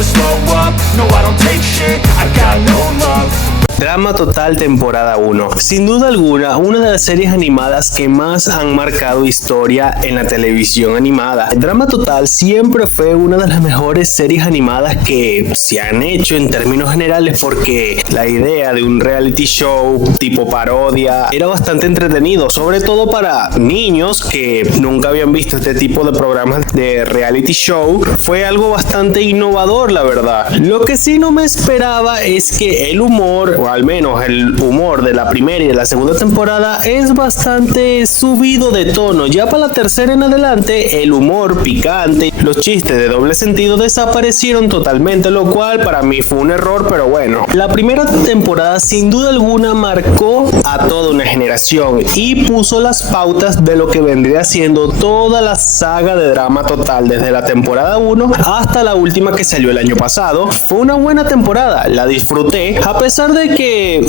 never slow up, no I don't take shit, I got no love. Drama Total temporada 1. Sin duda alguna, una de las series animadas que más han marcado historia en la televisión animada. Drama Total siempre fue una de las mejores series animadas que se han hecho en términos generales, porque la idea de un reality show tipo parodia era bastante entretenido, sobre todo para niños que nunca habían visto este tipo de programas de reality show. Fue algo bastante innovador, la verdad. Lo que sí no me esperaba es que el humor, o al menos el humor de la primera y de la segunda temporada, es bastante subido de tono. Ya para la tercera en adelante, el humor picante, los chistes de doble sentido desaparecieron totalmente, lo cual para mí fue un error, pero bueno. La primera temporada sin duda alguna marcó a toda una generación y puso las pautas de lo que vendría siendo toda la saga de Drama Total, desde la temporada 1 hasta la última que salió el año pasado. Fue una buena temporada, la disfruté, a pesar de que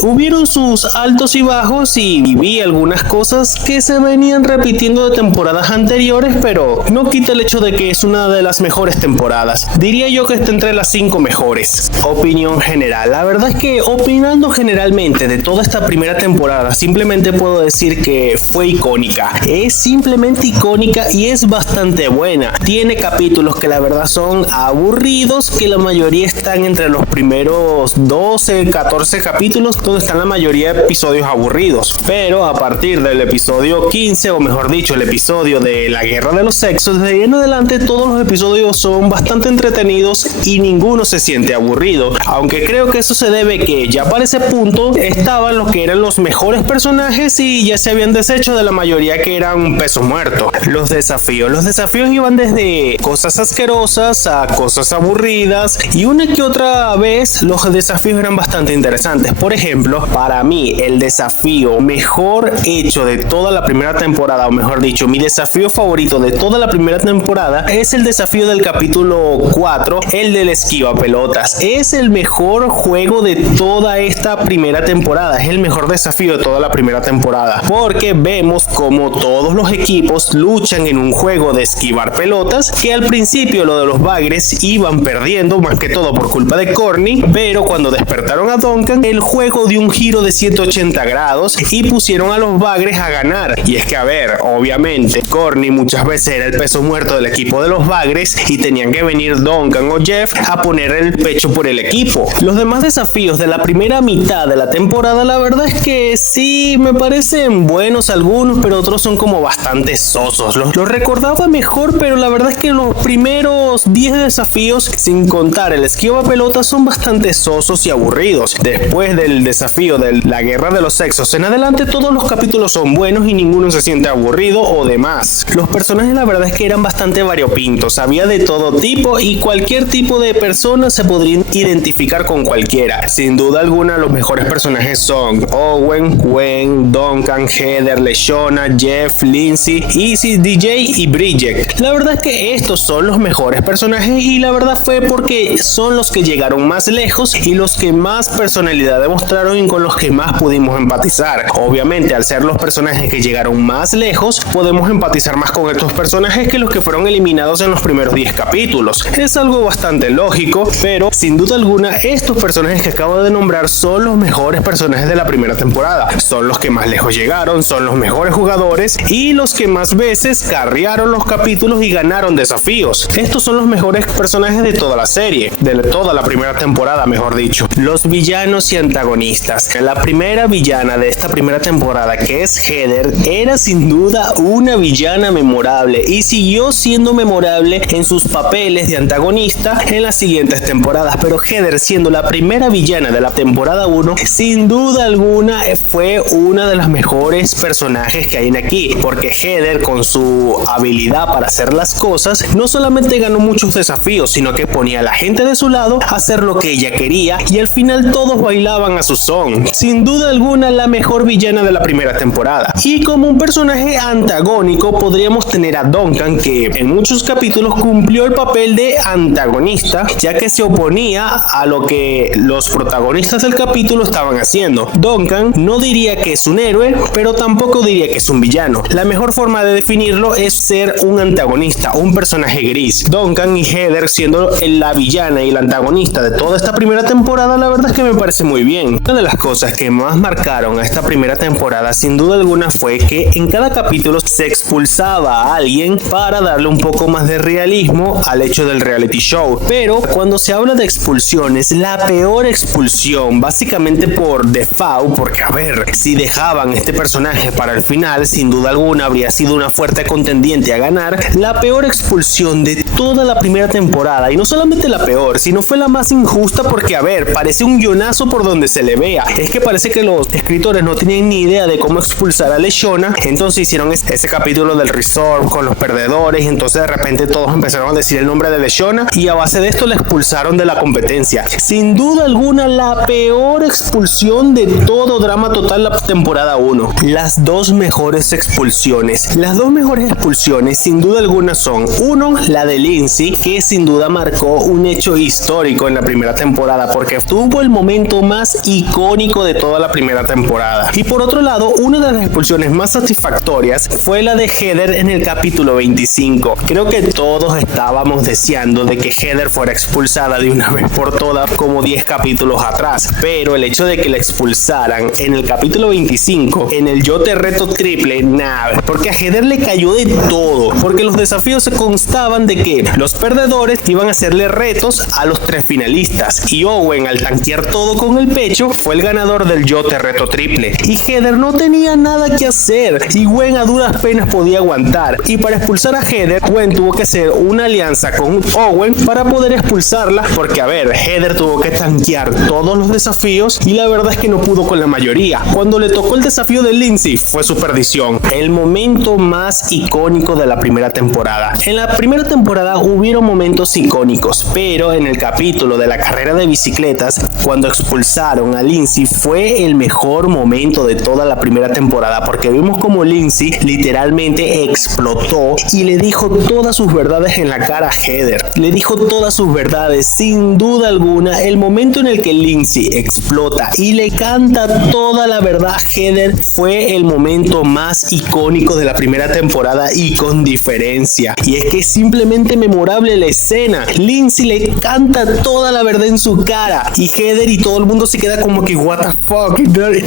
hubieron sus altos y bajos y vi algunas cosas que se venían repitiendo de temporadas anteriores, pero no quita el hecho de que es una de las mejores temporadas. Diría yo que está entre las 5 mejores. Opinión general. La verdad es que opinando generalmente de toda esta primera temporada, simplemente puedo decir que fue icónica. Es simplemente icónica y es bastante buena. Tiene capítulos que la verdad son aburridos, que la mayoría están entre los primeros 12, 14 capítulos, donde están la mayoría de episodios aburridos, pero a partir del episodio 15, o mejor dicho, el episodio de la guerra de los sexos, de ahí en adelante todos los episodios son bastante entretenidos y ninguno se siente aburrido, aunque creo que eso se debe que ya para ese punto estaban los que eran los mejores personajes y ya se habían deshecho de la mayoría que eran peso muerto. Los desafíos iban desde cosas asquerosas a cosas aburridas, y una que otra vez los desafíos eran bastante interesantes. Por ejemplo, para mí el desafío mejor hecho de toda la primera temporada, o mejor dicho, mi desafío favorito de toda la primera temporada, es el desafío del capítulo 4, el del esquiva pelotas. Es el mejor juego de toda esta primera temporada, es el mejor desafío de toda la primera temporada, porque vemos como todos los equipos luchan en un juego de esquivar pelotas, que al principio lo de los bagres iban perdiendo, más que todo por culpa de Courtney, pero cuando despertaron a Duncan, el juego dio un giro de 180 grados y pusieron a los bagres a ganar. Y es que, a ver, obviamente Courtney muchas veces era el peso muerto del equipo de los bagres y tenían que venir Duncan o Jeff a poner el pecho por el equipo. Los demás desafíos de la primera mitad de la temporada, la verdad es que sí me parecen buenos algunos, pero otros son como bastante sosos. Los recordaba mejor, pero la verdad es que los primeros 10 desafíos, sin contar el esquiva pelota, son bastante sosos y aburridos. Después del desafío de la guerra de los sexos en adelante, todos los capítulos son buenos y ninguno se siente aburrido o demás. Los personajes la verdad es que eran bastante variopintos, había de todo tipo y cualquier tipo de persona se podría identificar con cualquiera. Sin duda alguna los mejores personajes son Owen, Gwen, Duncan, Heather, LeShawna, Jeff, Lindsay, Izzy, DJ y Bridget. La verdad es que estos son los mejores personajes y la verdad fue porque son los que llegaron más lejos y los que más personalidad demostraron y con los que más pudimos empatizar. Obviamente, al ser los personajes que llegaron más lejos, podemos empatizar más con estos personajes que los que fueron eliminados en los primeros 10 capítulos. Es algo bastante lógico, pero sin duda alguna estos personajes que acabo de nombrar son los mejores personajes de la primera temporada. Son los que más lejos llegaron, son los mejores jugadores y los que más veces carrearon los capítulos y ganaron desafíos. Estos son los mejores personajes de toda la serie, de toda la primera temporada, mejor dicho. Los villanos y antagonistas. La primera villana de esta primera temporada, que es Heather, era sin duda una villana memorable y siguió siendo memorable en sus papeles de antagonista en las siguientes temporadas, pero Heather, siendo la primera villana de la temporada 1, sin duda alguna fue una de las mejores personajes que hay en aquí, porque Heather, con su habilidad para hacer las cosas, no solamente ganó muchos desafíos, sino que ponía a la gente de su lado a hacer lo que ella quería y al final todos bailaban bailaban a su son. Sin duda alguna la mejor villana de la primera temporada. Y como un personaje antagónico podríamos tener a Duncan, que en muchos capítulos cumplió el papel de antagonista, ya que se oponía a lo que los protagonistas del capítulo estaban haciendo. Duncan no diría que es un héroe, pero tampoco diría que es un villano. La mejor forma de definirlo es ser un antagonista, un personaje gris. Duncan y Heather siendo la villana y la antagonista de toda esta primera temporada, la verdad es que me parece muy bien. Una de las cosas que más marcaron a esta primera temporada sin duda alguna fue que en cada capítulo se expulsaba a alguien para darle un poco más de realismo al hecho del reality show. Pero cuando se habla de expulsiones, la peor expulsión, básicamente por default, porque a ver, si dejaban este personaje para el final, sin duda alguna habría sido una fuerte contendiente a ganar, la peor expulsión de toda la primera temporada, y no solamente la peor, sino fue la más injusta porque a ver, parece un guionazo por donde se le vea. Es que parece que los escritores no tenían ni idea de cómo expulsar a LeShona, entonces hicieron ese capítulo del resort con los perdedores, y entonces de repente todos empezaron a decir el nombre de LeShona y a base de esto la expulsaron de la competencia. Sin duda alguna la peor expulsión de todo Drama Total la temporada 1. Las dos mejores expulsiones. Las dos mejores expulsiones sin duda alguna son, uno, la de Lindsay, que sin duda marcó un hecho histórico en la primera temporada porque tuvo el momento más icónico de toda la primera temporada. Y por otro lado, una de las expulsiones más satisfactorias fue la de Heather en el capítulo 25. Creo que todos estábamos deseando de que Heather fuera expulsada de una vez por todas como 10 capítulos atrás, pero el hecho de que la expulsaran en el capítulo 25 en el Yo Te Reto Triple, nada, porque a Heather le cayó de todo, porque los desafíos se constaban de que los perdedores iban a hacerle retos a los 3 finalistas y Owen, al tanquear todo con el pecho, fue el ganador del Yo Te Reto Triple y Heather no tenía nada que hacer y Gwen a duras penas podía aguantar, y para expulsar a Heather, Gwen tuvo que hacer una alianza con Owen para poder expulsarla, porque a ver, Heather tuvo que tanquear todos los desafíos y la verdad es que no pudo con la mayoría. Cuando le tocó el desafío de Lindsay fue su perdición, el momento más icónico de la primera temporada. En la primera temporada hubieron momentos icónicos, pero en el capítulo de la carrera de bicicletas, cuando expulsaron a Lindsay, fue el mejor momento de toda la primera temporada, porque vimos como Lindsay literalmente explotó y le dijo todas sus verdades en la cara a Heather. Le dijo todas sus verdades, sin duda alguna. El momento en el que Lindsay explota y le canta toda la verdad a Heather fue el momento más icónico de la primera temporada y con diferencia. Y es que es simplemente memorable la escena. Lindsay le canta toda la verdad en su cara y Heather y todo el mundo se queda como que what the fuck.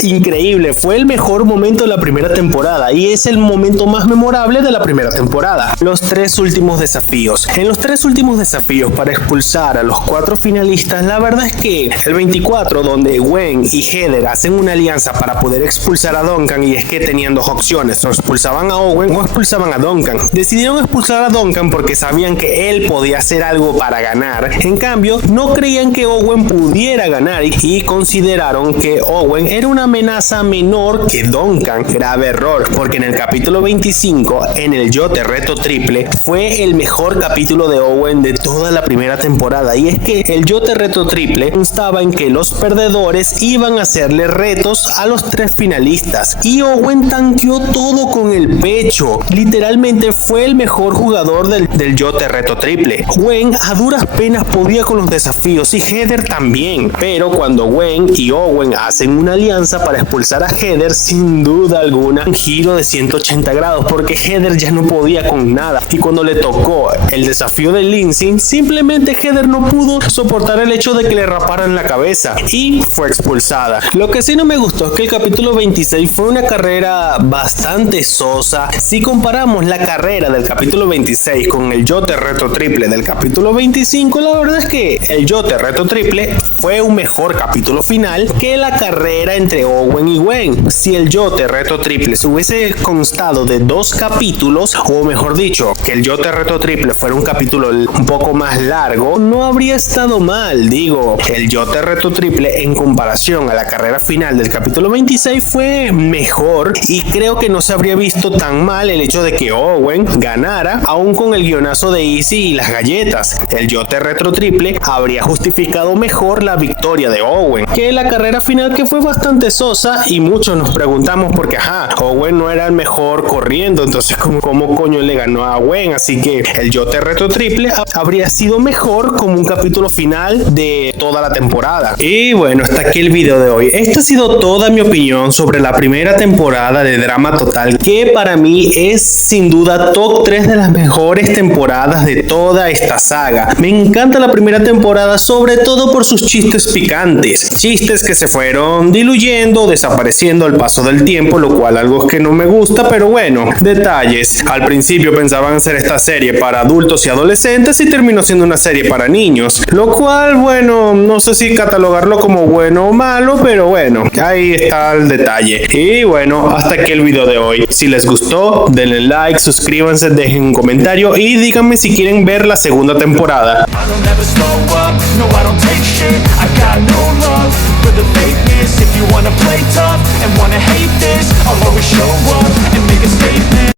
Increíble, fue el mejor momento de la primera temporada y es el momento más memorable de la primera temporada. Los 3 últimos desafíos. En los 3 últimos desafíos para expulsar a los 4 finalistas, la verdad es que el 24, donde Gwen y Heather hacen una alianza para poder expulsar a Duncan, y es que tenían 2 opciones, o expulsaban a Owen o expulsaban a Duncan. Decidieron expulsar a Duncan porque sabían que él podía hacer algo para ganar. En cambio, no creían que Owen pudiera ganar y consideraron que Owen era una amenaza menor que Duncan. Grave error, porque en el capítulo 25, en el Yo Te Reto Triple, fue el mejor capítulo de Owen de toda la primera temporada, y es que el Yo Te Reto Triple constaba en que los perdedores iban a hacerle retos a los 3 finalistas y Owen tanqueó todo con el pecho. Literalmente fue el mejor jugador del Yo Te Reto Triple. Gwen a duras penas podía con los desafíos y Heather también, pero cuando Gwen y Owen hacen una alianza para expulsar a Heather, sin duda alguna un giro de 180 grados, porque Heather ya no podía con nada, y cuando le tocó el desafío de Lindsay, simplemente Heather no pudo soportar el hecho de que le raparan la cabeza y fue expulsada. Lo que sí no me gustó es que el capítulo 26 fue una carrera bastante sosa. Si comparamos la carrera del capítulo 26 con el Yo Te Reto Triple del capítulo 25, la verdad es que el Yo Te Reto Triple fue un mejor capítulo final que la carrera entre Owen y Gwen. Si el Yo Te Reto Triple se hubiese constado de 2 capítulos, o mejor dicho, que el Yo Te Reto Triple fuera un capítulo un poco más largo, no habría estado mal. Digo, el Yo Te Reto Triple en comparación a la carrera final del capítulo 26 fue mejor, y creo que no se habría visto tan mal el hecho de que Owen ganara, aún con el guionazo de Easy y las galletas. El yote retro triple habría justificado mejor la victoria de Owen que la carrera final, que fue bastante sosa, y muchos nos preguntamos porque Owen no era el mejor corriendo, entonces ¿cómo coño le ganó a Owen? Así que el yote retro triple habría sido mejor como un capítulo final de toda la temporada. Y bueno, hasta aquí el video de hoy. Esta ha sido toda mi opinión sobre la primera temporada de Drama Total, que para mí es sin duda top 3 de las mejores temporadas de toda esta saga. Me encanta la primera temporada, sobre todo por sus chistes picantes, chistes que se fueron diluyendo, desapareciendo al paso del tiempo, lo cual algo que no me gusta, pero bueno, detalles. Al principio pensaban hacer esta serie para adultos y adolescentes y terminó siendo una serie para niños, lo cual, bueno, no sé si catalogarlo como bueno o malo, pero bueno, ahí está el detalle. Y bueno, hasta aquí el video de hoy. Si les gustó, denle like, suscríbanse, dejen un comentario y díganme si quieren ver la segunda temporada. I don't ever slow up, no I don't take shit. I got no love for the fakeness. If you wanna play tough and wanna hate this, I'll always show up and make a statement.